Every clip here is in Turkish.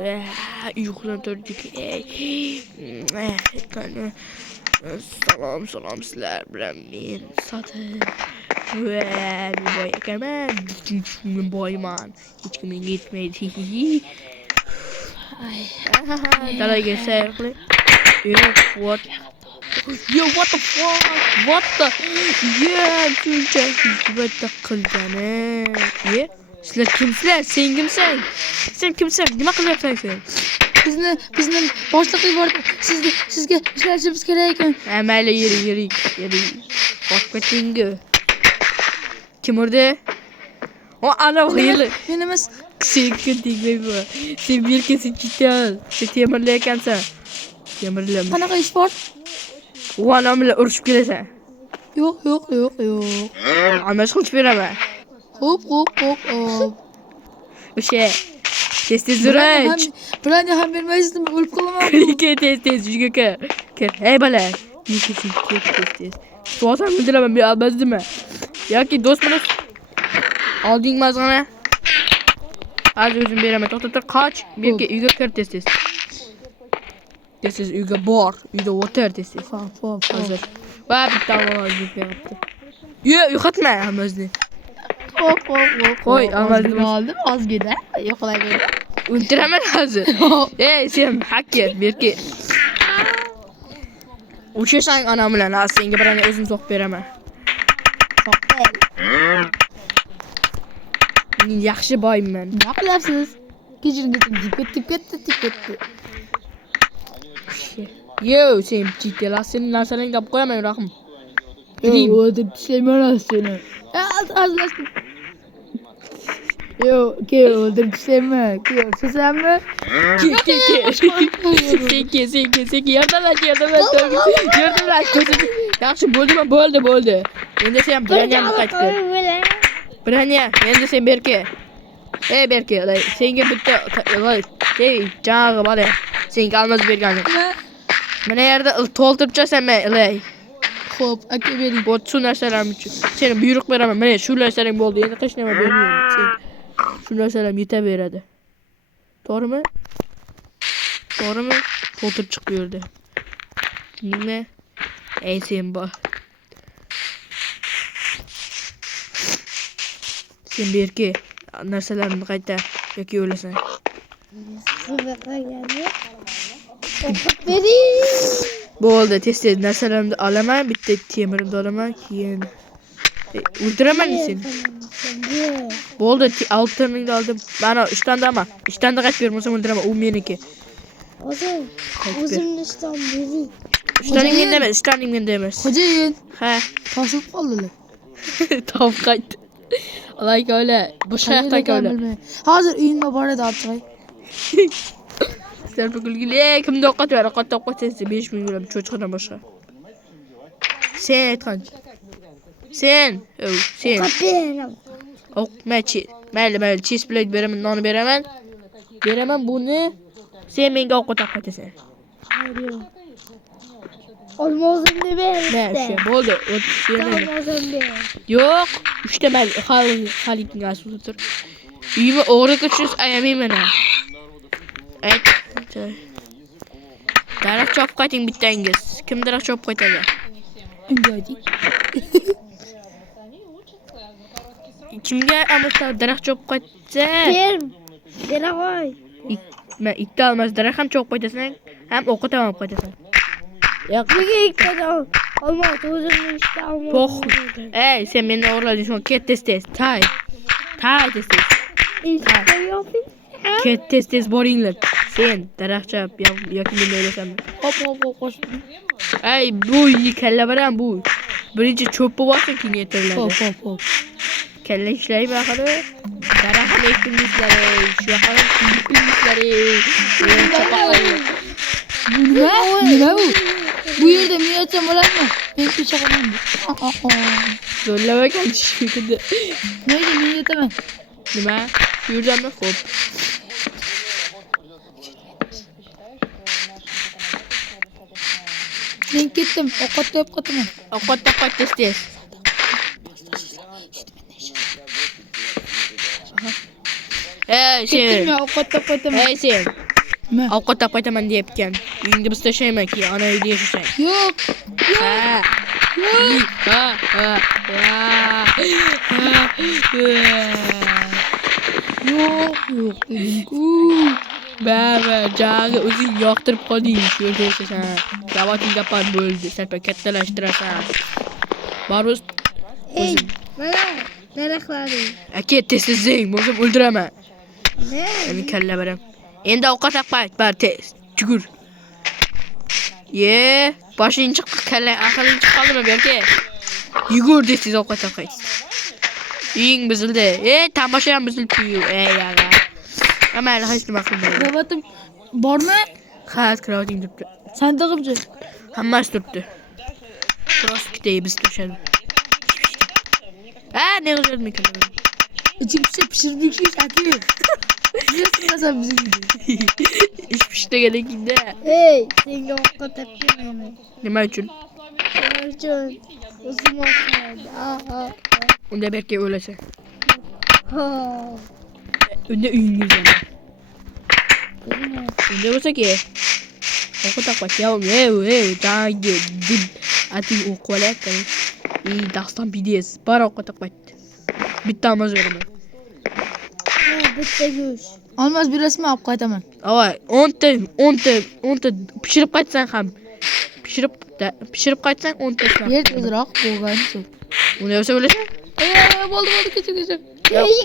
Uyqudan turdik. Salom sizlar bilan men Sadir. Men boy ekanman. Men boyman. Hech kim menga yetmaydi. Dalaga sayr qiling. What? Yo, what the fuck? What the? Shuncha hizmatda qilgani. Sizlar kimsizlar? Sen kimsan? Sen kimsan? Nima qilyapsan sen? Bizni boshliq yubordi. Sizga ishlashimiz kerak ekan. Mayli, yuri. Boshqa tengi. Kim urdi? Ana xiyli. Men emas. Senga tegmaydi. Sen berkesin chital. Sen temirli ekansan. Temirli. Qanaqa ish bor? Ona bilan urishib kelasan. Yo'q. Amash qilib beraman. Hop. O'sha tez urish. Bilan ham bermaysizmi? O'lib qolaman. Tez uyga kir. Hey bola. Tez. So'zim bildiraman, men albazdimi? Yoki do'stimiz olding mazg'ana. Hozir o'zim beraman. To'xta, qoch. Berki uyga kir tez. Tez uyga bor. Uyda o'tir tez. Hop. Hozir. Va bitta ovoz beribdi. Yo'qotma hammamizni. Hop. Qo'y, amalni oldim. Ozgina. Yo'qlayman. O'ldiraman hozir. Ey, sen hacker, berki. O'chasang onam bilan, senga birani o'zim so'qib beraman. Men yaxshi boyman. Nima qilyapsiz? Kechiring, ketdi. Yo, sen chitelasin narsalarni gap qo'yaman, rahim. O'zim tishlayman seni. Azlashdim. Yo, o'zim tishlayman. Sizlarmi? Sen yordamlash. Yaxshi, bo'ldi. Endi sen Branyani qaytdi. Branya, endi sen berki. Ey berki, senga bitta jag'i bola. Senga almaz berganim. Mana yerda to'ltiribchasan men. Xo'p, aka bering. Bu shu narsalarim uchun. Seni buyruq beraman. Mana shu narsalaring bo'ldi. Endi hech nima bermayman. Sen shu narsalarim yetaveradi. To'g'rimi? To'ltirib chiq bu yerda. Nima? Ey sen bor. Sen berki narsalarni qayta yoki o'lasan. Bo'ldi, tez narsalarimni olaman, bitta temirimni olaman, keyin o'ldiraman seni. Bo'ldi, oltiningni oldim. Mana 3 tandami? 3 tanda qaytib bermasam o'ldiraman, u meniki. O'zimni ishdan bering. 3 taning menda emas. Xo'jayin, Ha, toshib qoldilar. top qaytdi. Alayka ola, boshqa yoqdan keldi. Hozir uyimga boradi, olib chiqay. Sizlar kulgili, kimda ovqat var? Ovqat 5000 gram cho'chqadan boshqa. Sen aytgan. Sen. Qapiraman. O'qmachi. Mayli, cheese plate beraman, non beraman. Beraman buni. Sen menga ovqat taqatasan. Olmozimni ber. Na'sha, bo'ldi. Olmozimni ber. Yo'q, 3 ta mal xalikning asli tur. Uyimni o'g'riga tushsiz ayamayman. Ayt. Daraxt chopib qayting bittangiz. Kim daraxt chopib qaytadi? Kimga amasta daraxt chopib qaytsa? Bera qo'y. Men ikkita olmas daraxt ham chopib qaytasan, ham o'qit ham olib qaytasan. Yo'q, nega ikkita olmas? O'zimni ishda olmas. Po'x. Ey, sen meni o'g'irlading, ket tez. Tay tez. Ket tez boringlar. Sen daraxt chop yoki men o'ylasam. Hop, qo'shib. Ey, bu kalla bilan bu. Birinchi cho'pni bosing, keyin yetiriladi. Hop. Kalla ishlaymi axir? Daraxt ekdingizlar, shu xabar Nima bu? Bu yerda men aytsam bo'ladimi? Men kechaqaman. Zo'rlamagan shekilli. Nega men aytaman? Nima? Yurdammi? Xo'p. Men ketdim, ovqat yeb qotaman. Ovqat taqat tez. Ey, sen. Ketdim, ovqat yeb qotaman. Ey, sen. Nima? Ovqat olib qaytaman deyapkan. Uyingda biz tashlaymanki, ana uyda yashasang. Yo'q. Ha. Ha. Ha. Yo'q, yo'q dedim-ku. Baba, jag'i o'zing yoqtirib qolding. Shu yerda yashasan. Zavoting kapan bo'ldi. Sen kattalashtirsan. Barus Ey, mana daraxtlaring. aka tez-tezing, bo'lsam o'ldiraman. Ne? Meni kalla baram. Endi ovqat olib bar tez. Chugur. Ye, boshing chiq, kalla aqling chiqqanmi berka? Yugur desiz ovqat olib qayt. Uying buzildi. Tomosha ham buzildi. Ey yaga. Amal hech nima qilmaydi. Kravatim bormi? Ha, kravating turibdi. Sandig'imchi. Hammasi turibdi. Biroz kutay biz to'shadi. Ha, ne qiladi mekan? İçimse pişirib yuksak aka. Yesmasan bizga. Ish pishtaganligingda. Ey, senga ovqat topmayman. Nima uchun? Nima uchun? O'zim olmaydi. Ha. Unda berka o'lasa. Ha. Unda uyingiz yana. Bilmem. Unda bo'lsa-ki. Ovqat olib ey, jangi dib ati o'qolayotgan. Darsdan bides. Bar ovqat olib qaytdi. Bitta omoz beraman. Ha, bitta go'sht. Olmaz birasini olib qaytaman. Avoy, 10 ta pishirib qaytsan ham. Pishirib qaytsang 10 ta ishlab. Yer tezroq bo'lgani so'z. Unda bo'lsa o'lasan. Bo'ldi, kecha. Ey,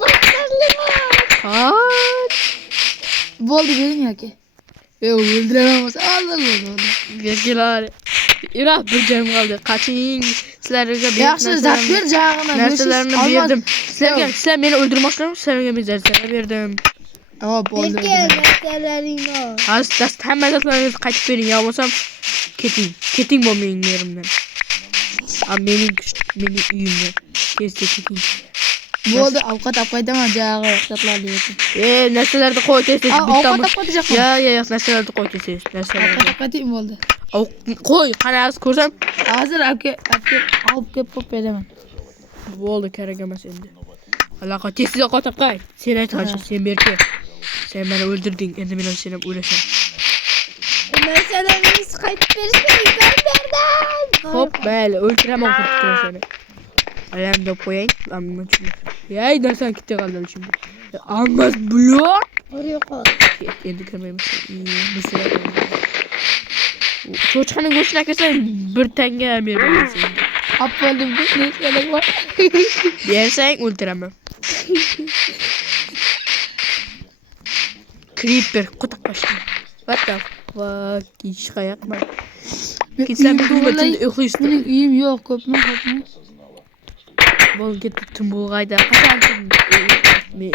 qo'rqarli. Qat. Bo'ldi bering aka. O'ldiraman bo'lsa, bo'ldi. Berkilar. Iroq bir joyim qoldi. Qaching sizlarga Yaxshi, zat ber jag'ini. narsalarni berdim. Sizlar meni o'ldirmoqchilarmi? Sizlarga mezatlar berdim. Bo'ldi. Berka, narsalaring bor. Dast hamma narsalarni qaytib bering, yo bo'lsam keting bo'lmang yerimdan. Mening uyimda. Tezda keting. Bo'ldi, ovqat olib qaytaman jag'i ruxsatlarni bersin. Narsalarni qo'y tez-tez. Ovqat olib qaytacaqman. Yo'q, narsalarni qo'y tez-tez. Narsalarni Ovqat olib qaytaymi bo'ldi. qo'y, qani ko'rsam. Hozir aka olib kelib qo'yib beraman. Bo'ldi, kerak emas endi. Aloqa tez-tez ovqat olib qo'y. Sen aytgancha, sen berka. Sen meni o'ldirding, endi men seni ham o'lasan. Narsalaringiz qaytib bersang, berdim. Xo'p, mayli, o'ldiraman qurtib seni. Alam deb qo'ying, ammo chun. Yey, narsani ketdi qoldi şimdi. Almas blok. Oraya qo'y. Endi kirmaymiz. Cho'chqaning go'shtini akasang 1 tanga beraman. Olib bo'ldim, ne kerak bor? Bersang o'ldiraman. Creeper qo'taq boshqa. What the fuck? Ish qayaqman. Ketsam uyimda uxlaysiz. Mening uyim yo'q, ko'pmi? Bo'ldi, ketdi tumbug'ayda. Qachon men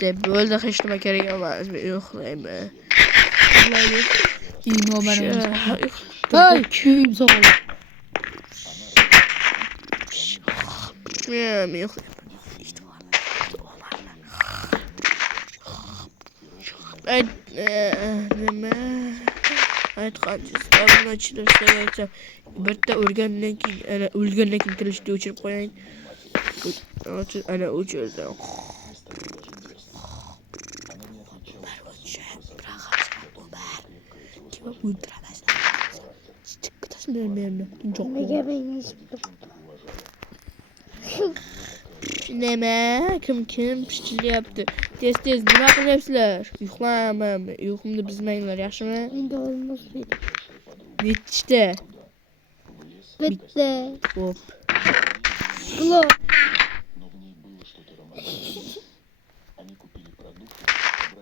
deb bo'ldi, hech nima kerak emas. Men uxlayman. Uyim yo'q mening. Hey, uyim so'g'il. Men nima? Aytqansiz, obunachilarga aytsam, bitta o'rgandan keyin, ana o'lgandan keyin tilishni o'chirib qo'ying. Ana o'chirdi. Kim o'ldiramas? Chiqtasizlar meni. Nega meni Nima? Kim pishilyapti? Tez nima qilyapsizlar? Uxlayman. Uyqumni buzmanglar, yaxshimi? Endi olmos ber. Nechta? Bitta. Hop. Blok.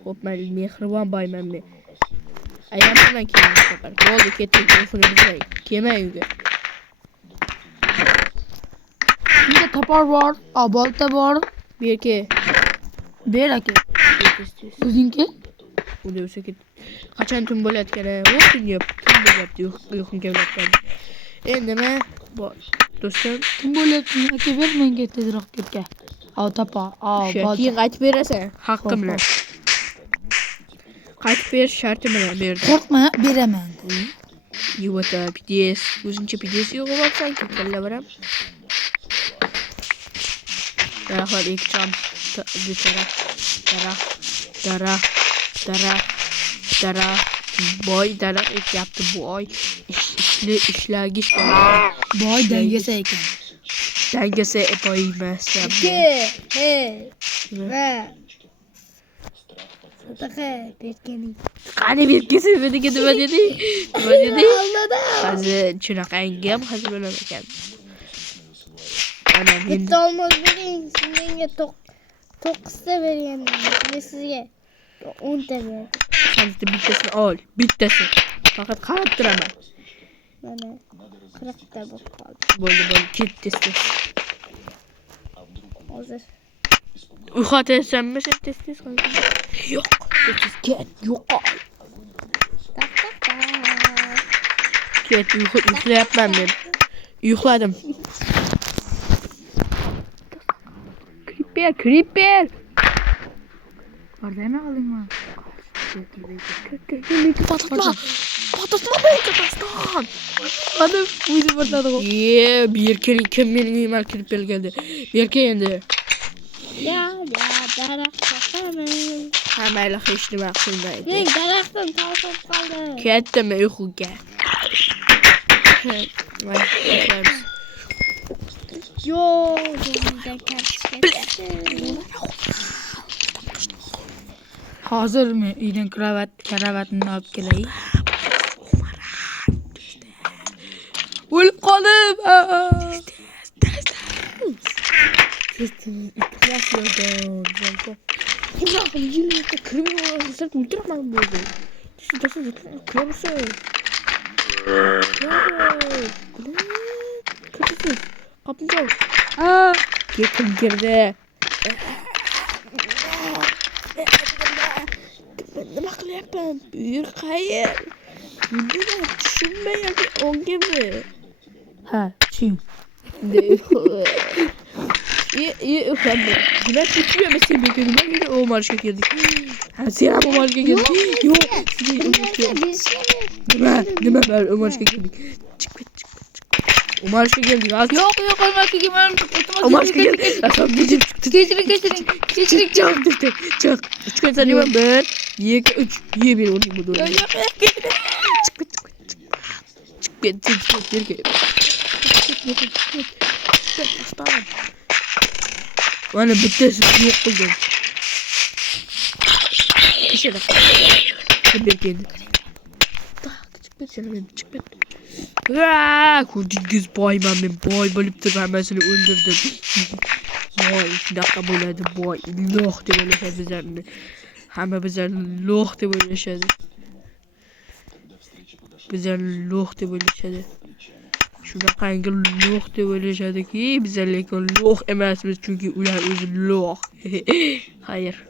Hop, men mehribon boyman men. Ayam bilan keyin safar. Bo'ldi, ketdik. Uyquni buzmang. Kelmang uyga. Bunda topar bor, bolta bor. Berka. Ber aka. O'zingki? Unda o'sa ket. Qachon tun bo'layotgani? Tun bo'lyapti. Uyqum kelyapti. Endi nima? Bor. Do'stim, Kim bo'lyapti? Aka ber menga tezroq ketga. Topa. keyin qaytib berasan. Haqqim bilan. Qaytib berish sharti bilan berdim. Qo'rqma, beraman. Yuvata, pides. O'zingcha pides yo'g'olsan, kalla baram. Daraxtlar ikki taraf. boy daraxt ekyapti bu oy. Ishlagich Boy dangasa ekan. dangasa boy emas. Sadaqa berganing. Qani berkisi meniki nima dedi? Nima dedi? Hozir shunaqangi ham hozir bo'lar ekan. Ana men Bitta olmos bering, siz menga 9ta berganingiz. Men sizga 10ta berdim. hozir bittasini ol, bittasi. Faqat qarab turaman. Mana 40ta bo'lib qoldi. Bo'ldi, ketdi tez. Hozir Uxlatyapsanmi sen tez? Yo'q, tez ket, yo'q. tak. Ket, uxlayapman men. Uxladim. Creeper. Ordaymi qildingmi? Patlatma beni kafasdan. Hadi o'zi patladı. Bir kim mening uyimga creeper geldi. Berke endi. Ya, daraxt topamiz. Hammayla hech nima qilmaydi. Men daraxtdan topib qoldim. Ketdimi uyquga? Voy, uxlaymiz. Yo, bundan kartishga ketdi. Hozir men uydan karavatni olib kelay. O'lib qoldim. İbrahim yürüyüşte kriminal olarak ultraman buldu. Siz nasıl kırmızı? Kırmızı. Kapıcı. Kim girdi? Ben ne bakıyorum? Büyük hayır. Bunu düşünmeyen o gibi. Ha, çim. İyi utanma. Güneş tutuyor mesela bir gün. Ben yine o marşa girdik. Ha sen o marşa girdik. Yok. Deme ben o marşa girdik. Çık. O marşa geldik. Yok olmaz ki ben O marşa geldik. Asam gidip çıktı. Geçirin. Çık. 3 gün sana ben. 2 3 1 onu bu doğru. Çık. Çık. Bana bittesi yok bugün. Dışarı. Bir geldi. Çık bir. Kurdigiz boy ben boy bölüp durmam ben seni öldürdüm. Boy bir dakika böyleydi boy. Loh diye böyle şey bizlerle. Hemen bizler loh diye böyle şeydi. Bizler loh diye böyle şeydi. Şurada kanka loh diye böyle şeydi ki bizler loh emezmiz çünkü ular özü loh. Hayır.